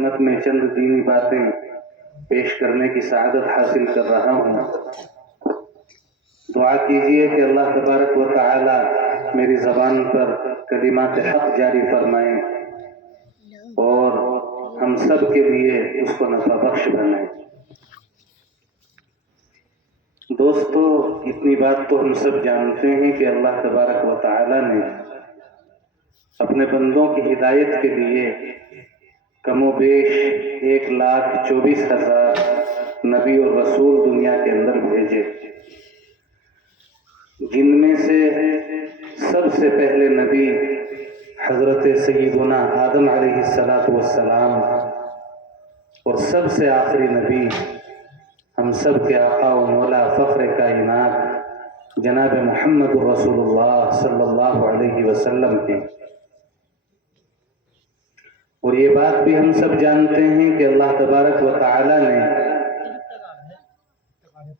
خدمت میں چند دینی باتیں پیش کرنے کی سعادت حاصل کر رہا ہوں۔ دعا کیجئے کہ اللہ تبارک و تعالی میری زبان پر کلمات حق جاری فرمائیں اور ہم سب کے لیے اس کو نفع بخش بنائیں۔ دوستو، اتنی بات تو ہم سب جانتے ہیں کہ اللہ تبارک و تعالی نے اپنے بندوں کی ہدایت کے لیے کم و بیش 1,24,000 نبی اور رسول دنیا کے اندر بھیجے، جن میں سے سب سے پہلے نبی حضرت سیدنا آدم علیہ السلام اور سب سے آخری نبی ہم سب کے آقا و مولا فخر کائنات جناب محمد رسول اللہ صلی اللہ علیہ وسلم ہیں۔ اور یہ بات بھی ہم سب جانتے ہیں کہ اللہ تبارک و تعالی نے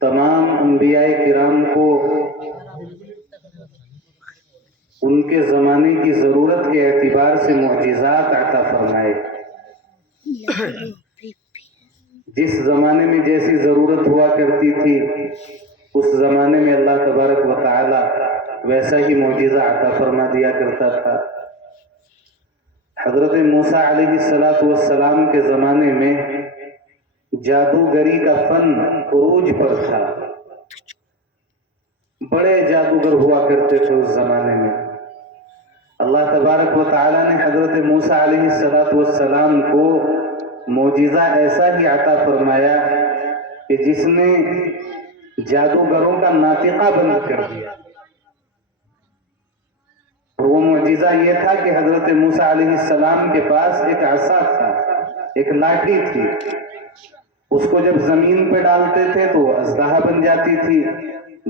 تمام انبیاء کرام کو ان کے زمانے کی ضرورت کے اعتبار سے معجزات عطا فرمائے۔ جس زمانے میں جیسی ضرورت ہوا کرتی تھی اس زمانے میں اللہ تبارک و تعالی ویسا ہی معجزہ عطا فرما دیا کرتا تھا۔ حضرت موسیٰ علیہ السلام کے زمانے میں جادوگری کا فن عروج پر تھا، بڑے جادوگر ہوا کرتے تھے اس زمانے میں۔ اللہ تبارک و تعالی نے حضرت موسیٰ علیہ السلام کو معجزہ ایسا ہی عطا فرمایا کہ جس نے جادوگروں کا ناطقہ بند کر دیا۔ وہ معجزہ یہ تھا کہ حضرت موسیٰ علیہ السلام کے پاس ایک عصا تھا، ایک لاٹھی تھی، اس کو جب زمین پہ ڈالتے تھے تو وہ اژدہا بن جاتی تھی،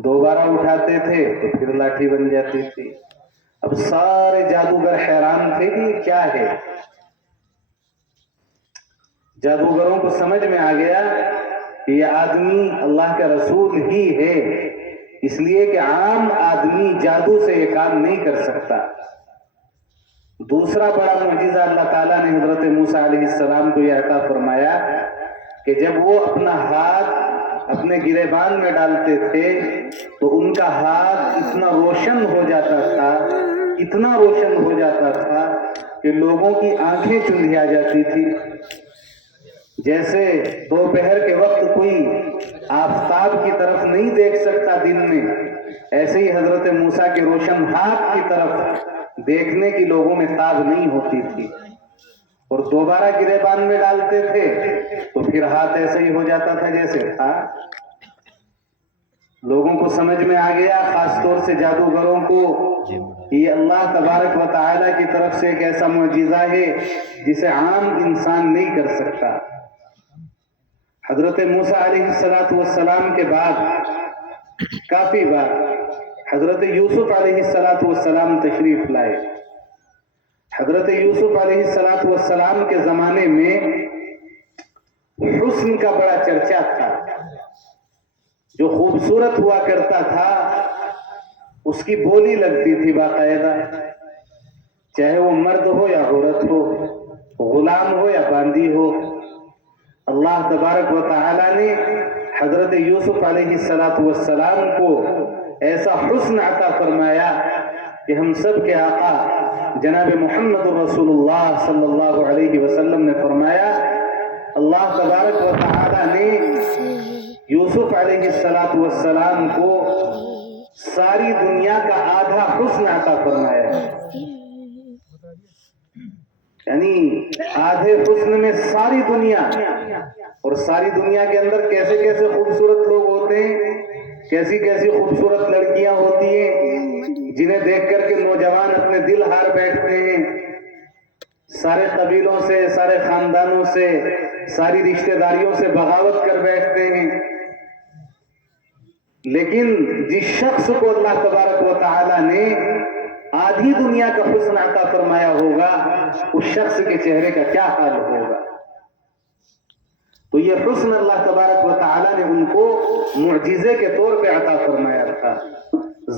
دوبارہ اٹھاتے تھے تو پھر لاٹھی بن جاتی تھی۔ اب سارے جادوگر حیران تھے کہ یہ کیا ہے۔ جادوگروں کو سمجھ میں آ گیا کہ یہ آدمی اللہ کا رسول ہی ہے، اس لیے کہ عام آدمی جادو سے یہ کام نہیں کر سکتا۔ دوسرا بڑا معجزہ اللہ تعالیٰ نے حضرت موسیٰ علیہ السلام کو یہ عطا فرمایا کہ جب وہ اپنا ہاتھ اپنے گریبان میں ڈالتے تھے تو ان کا ہاتھ اتنا روشن ہو جاتا تھا، اتنا روشن ہو جاتا تھا کہ لوگوں کی آنکھیں چندھیا جاتی تھی۔ جیسے دوپہر کے وقت کوئی آفتاب کی طرف نہیں دیکھ سکتا دن میں، ایسے ہی حضرت موسیٰ کے روشن ہاتھ کی طرف دیکھنے کی لوگوں میں تاب نہیں ہوتی تھی، اور دوبارہ گریبان میں ڈالتے تھے تو پھر ہاتھ ایسے ہی ہو جاتا تھا جیسے تھا۔ لوگوں کو سمجھ میں آ گیا، خاص طور سے جادوگروں کو، یہ اللہ تبارک و تعالی کی طرف سے ایک ایسا معجزہ ہے جسے عام انسان نہیں کر سکتا۔ حضرت موسیٰ علیہ السلام کے بعد کافی بار حضرت یوسف علیہ السلام تشریف لائے۔ حضرت یوسف علیہ السلام کے زمانے میں حسن کا بڑا چرچا تھا۔ جو خوبصورت ہوا کرتا تھا اس کی بولی لگتی تھی باقاعدہ، چاہے وہ مرد ہو یا عورت ہو، غلام ہو یا باندی ہو۔ اللہ تبارک و تعالی نے حضرت یوسف علیہ السلام کو ایسا حسن عطا فرمایا کہ ہم سب کے آقا جناب محمد رسول اللہ صلی اللہ علیہ وسلم نے فرمایا، اللہ تبارک و تعالی نے یوسف علیہ السلام کو ساری دنیا کا آدھا حسن عطا فرمایا، یعنی آدھے حسن میں ساری دنیا، اور ساری دنیا کے اندر کیسے کیسے خوبصورت لوگ ہوتے ہیں، کیسی کیسی خوبصورت لڑکیاں ہوتی ہیں جنہیں دیکھ کر کے نوجوان اپنے دل ہار بیٹھتے ہیں، سارے قبیلوں سے، سارے خاندانوں سے، ساری رشتہ داریوں سے بغاوت کر بیٹھتے ہیں۔ لیکن جس شخص کو اللہ تبارک و تعالی نے آدھی دنیا کا حسن عطا فرمایا ہوگا، اس شخص کے چہرے کا کیا حال ہوگا۔ تو یہ حسن اللہ تبارک و تعالی نے ان کو معجزے کے طور پہ عطا فرمایا تھا۔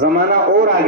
زمانہ اور آگے